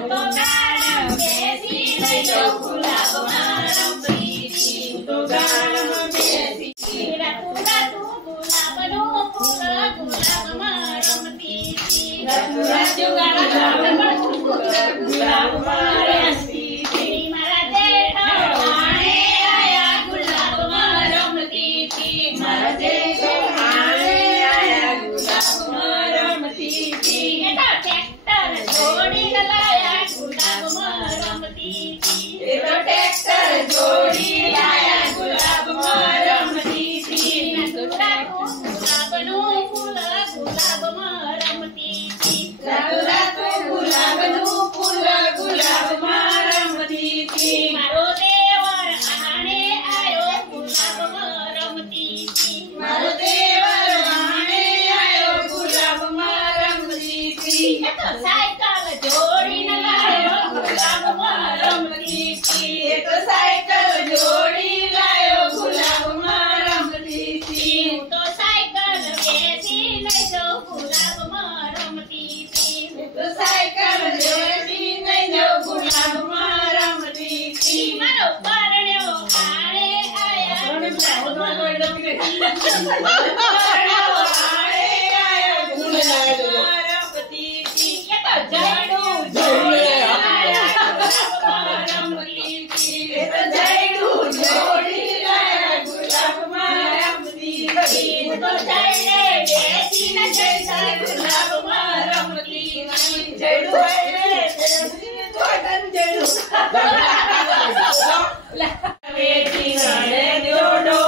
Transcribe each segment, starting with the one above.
તો ગાળમાં બેસી લેજો ગુલાબમાં રમતી તો ગાળમાં બેસી રાતું રાતું ગુલાબનું ફૂલ ગુલાબમાં રમતી રાતું રાતું ગુલાબમાં રમતી મારા જેઠો આણે આયા ગુલાબમાં રમતી મારા જેઠો આણે આયા ગુલાબમાં રમતી એટા ટ્રેક્ટર જોડી લાયા ગુલાબમાં રમતી એતો ટ્રેક્ટર જોડી લાયા ગુલાબમાં રમતી ગુલાબનું ફૂલ ગુલાબમાં રમતી ગુલાબનું ફૂલ ગુલાબમાં રમતી મારો દેવર આણે આયો ગુલાબમાં રમતી મારો દેવર આણે આયો ગુલાબમાં રમતી એતો સાયકલ જોડીને લાયો ગુલાબમાં રમતી એતો સાયકલ જોડી લાયો ગુલાબમાં રમતી હું તો સાયકલ બેસી લેજો ગુલાબમાં રમતી તો સાયકલ બેસી લેજો ગુલાબમાં રમતી મારો પરણ્યો આણે આયા ગુલાબમાં રમતી જયડું જોડી લાયા ગુલાબમાં રમતી જયડું જોડી લાયા ગુલાબમાં રમતી તો જયડે બેસીને જયસા ગુલાબમાં રમતી જયડું બેસીને કોટન જયડું બેટી ગળે જોડો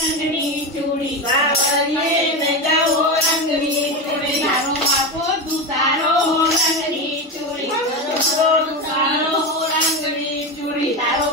રંગની ચૂડી બાવળીએ ને જાઓ રંગની ચૂડી તારો બાપો દુતારો રંગની ચૂડી તારો રંગની ચૂડી તારો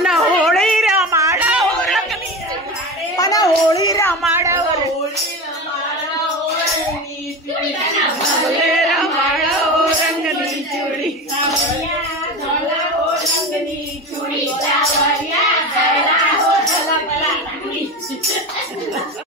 મને હોળી રમાડો રંગની મને હોળી રમાડો રંગની ચૂડી રંગની ચૂડી